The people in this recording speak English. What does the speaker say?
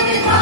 Lord,